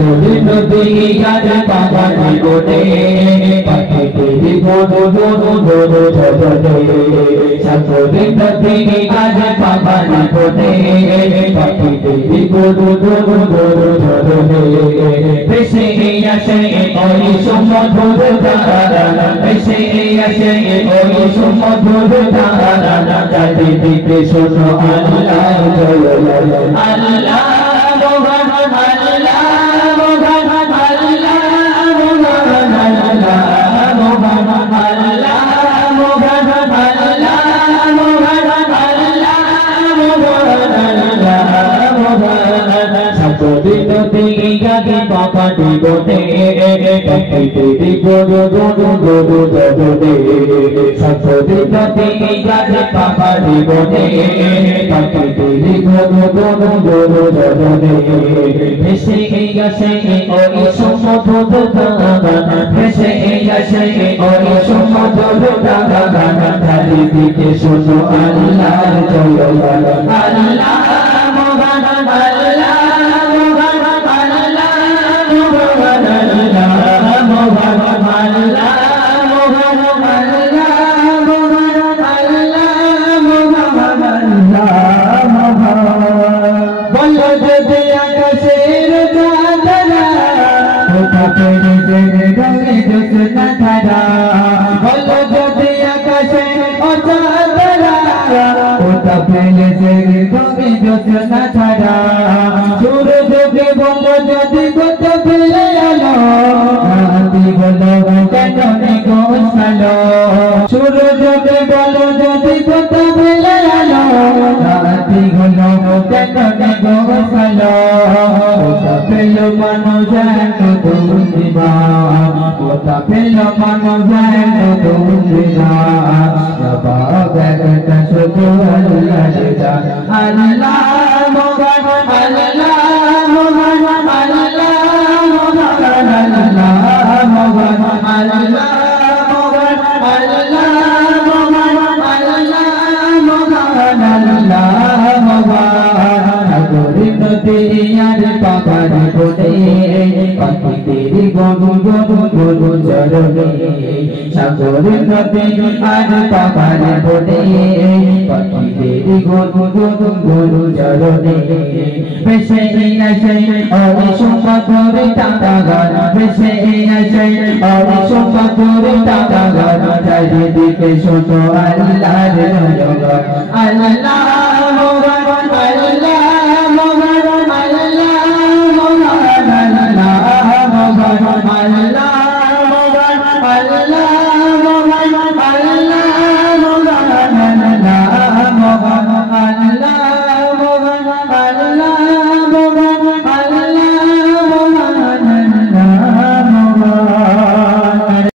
সাগরে নদী আর পাহাড়ি বনে পাখি তেরি গোরু গোরু গোরু ঝরে সাগরে নদী আর পাহাড়ি বনে পাখি তেরি গোরু গোরু গোরু ঝরে ভেসে আসে ওই সমুদ্র ধারা ভেসে আসে ওই সমুদ্র ধারা চারিদিকে শোনো আল্লাহ জয় আল্লাহ পাহাড়ি বনে পাখি তেরি গোরু গোরু গোরু ঝরে সাগরে নদী আর পাহাড়ি বনে পাখি তেরি গোরু গোরু গোরু ঝরে ভেসে আসে ওই সমুদ্র ধারা ভেসে আসে ওই সমুদ্র ধারা চারিদিকে শোনো আল্লাহ জয় আল্লাহ সূর্যকে বলো যদি কত ফেলে আলো রাতি বলো কেন গোসালো সূর্যকে বলো যদি কত ফেলে আলো রাতি বলো কেন গোসালো ওটা পেলো মানুষ তুমিবা ওটা পেলো মানুষ তুমিবা একটা শুধু আল্লাহ পাহাড়ি বনে পাখি তেরি গোরু গোরু গোরু ঝরে সাগরে নদী আর পাহাড়ি বনে পাখি তেরি গোরু গোরু গোরু ঝরে ভেসে আসে ওই সমুদ্র ধারা ভেসে আসে ওই সমুদ্র ধারা চারিদিকে শোনো আল্লাহর জয় আল্লাহ Allah